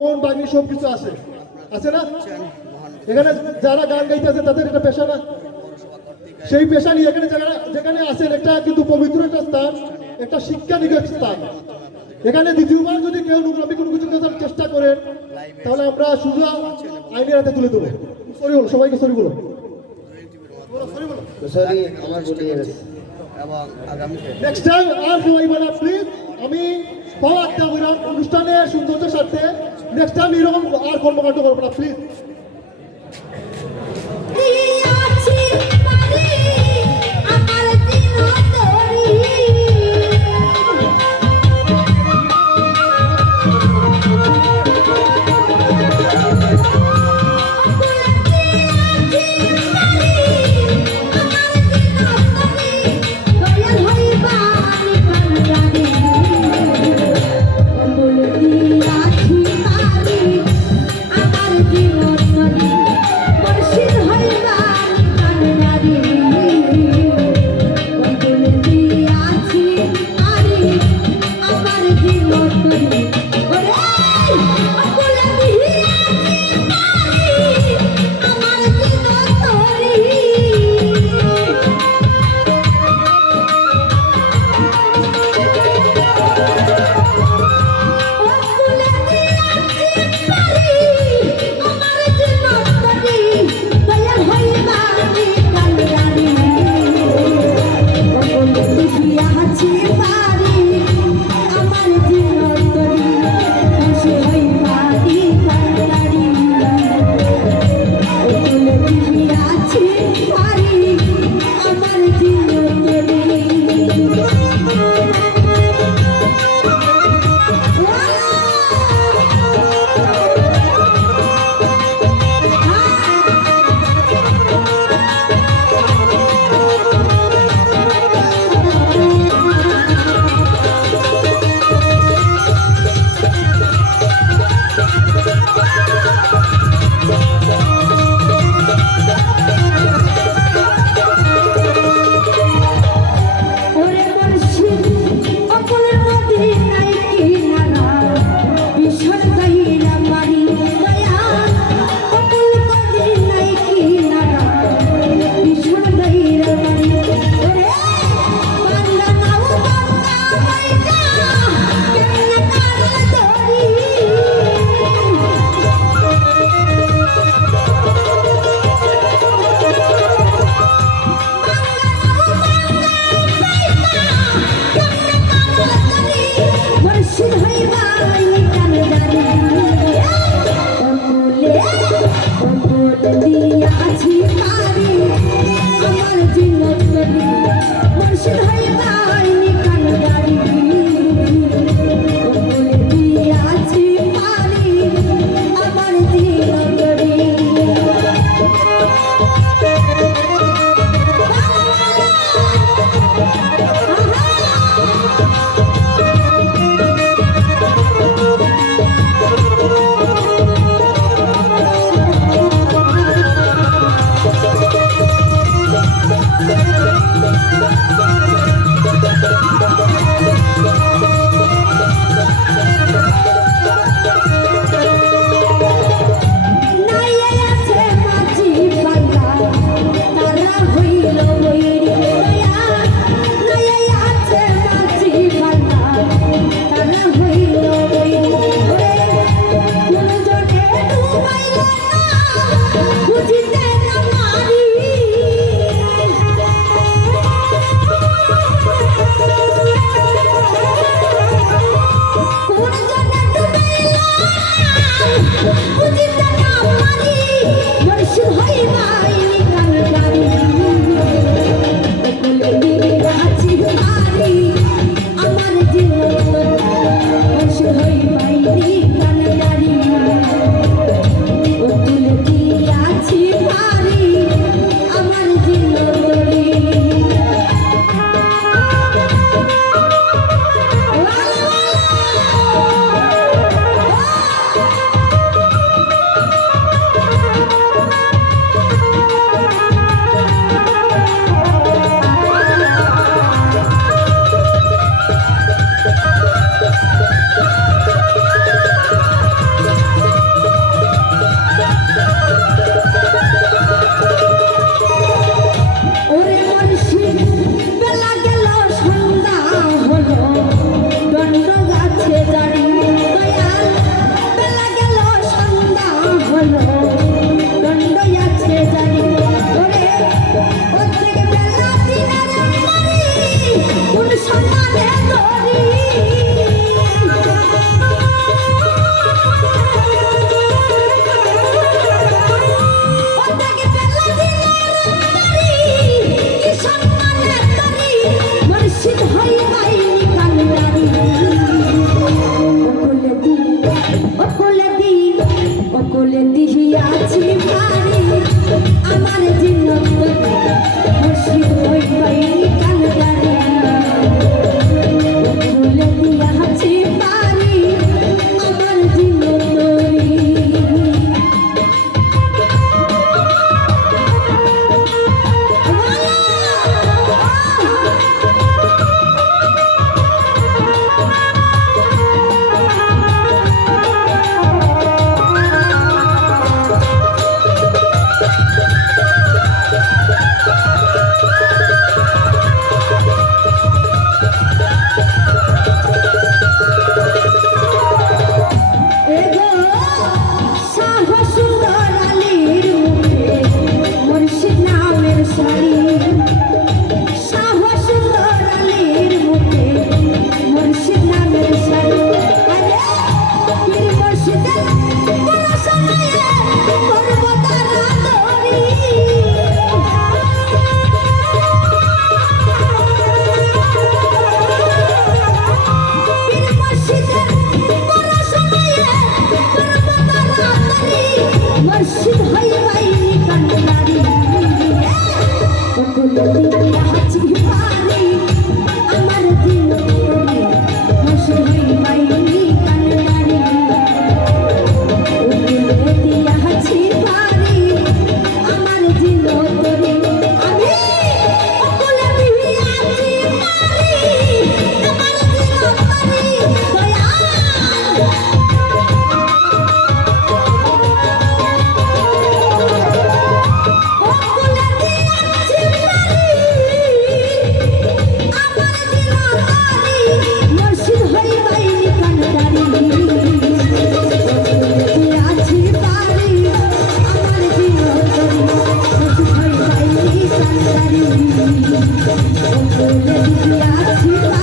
কোন বাগনি সব কিছু আছে? আছে না? এখানে যারা গান গাইতেছে তাদের এটা পেশা না? সেই পেশা নিয়ে এখানে যারা যেখানে আছেন একটা কিন্তু পবিত্র একটা স্থান একটা শিক্ষা নিকেট স্থান। এখানে দ্বিতীয়বার যদি কেউ নোংরামি কোনো কিছু করার চেষ্টা করেন তাহলে আমরা সুজা আইনের হাতে তুলে দেবো। সরি বলো সবাইকে সরি বলো। নেক্সট টাইম আর সবাই বলা প্লিজ আমি পাওয়া একটা অনুষ্ঠানে সৌন্দর্যের সাথে নেক্সট টাইম এরকম আর কর্মকাণ্ড করব না প্লিজ boletín. আছি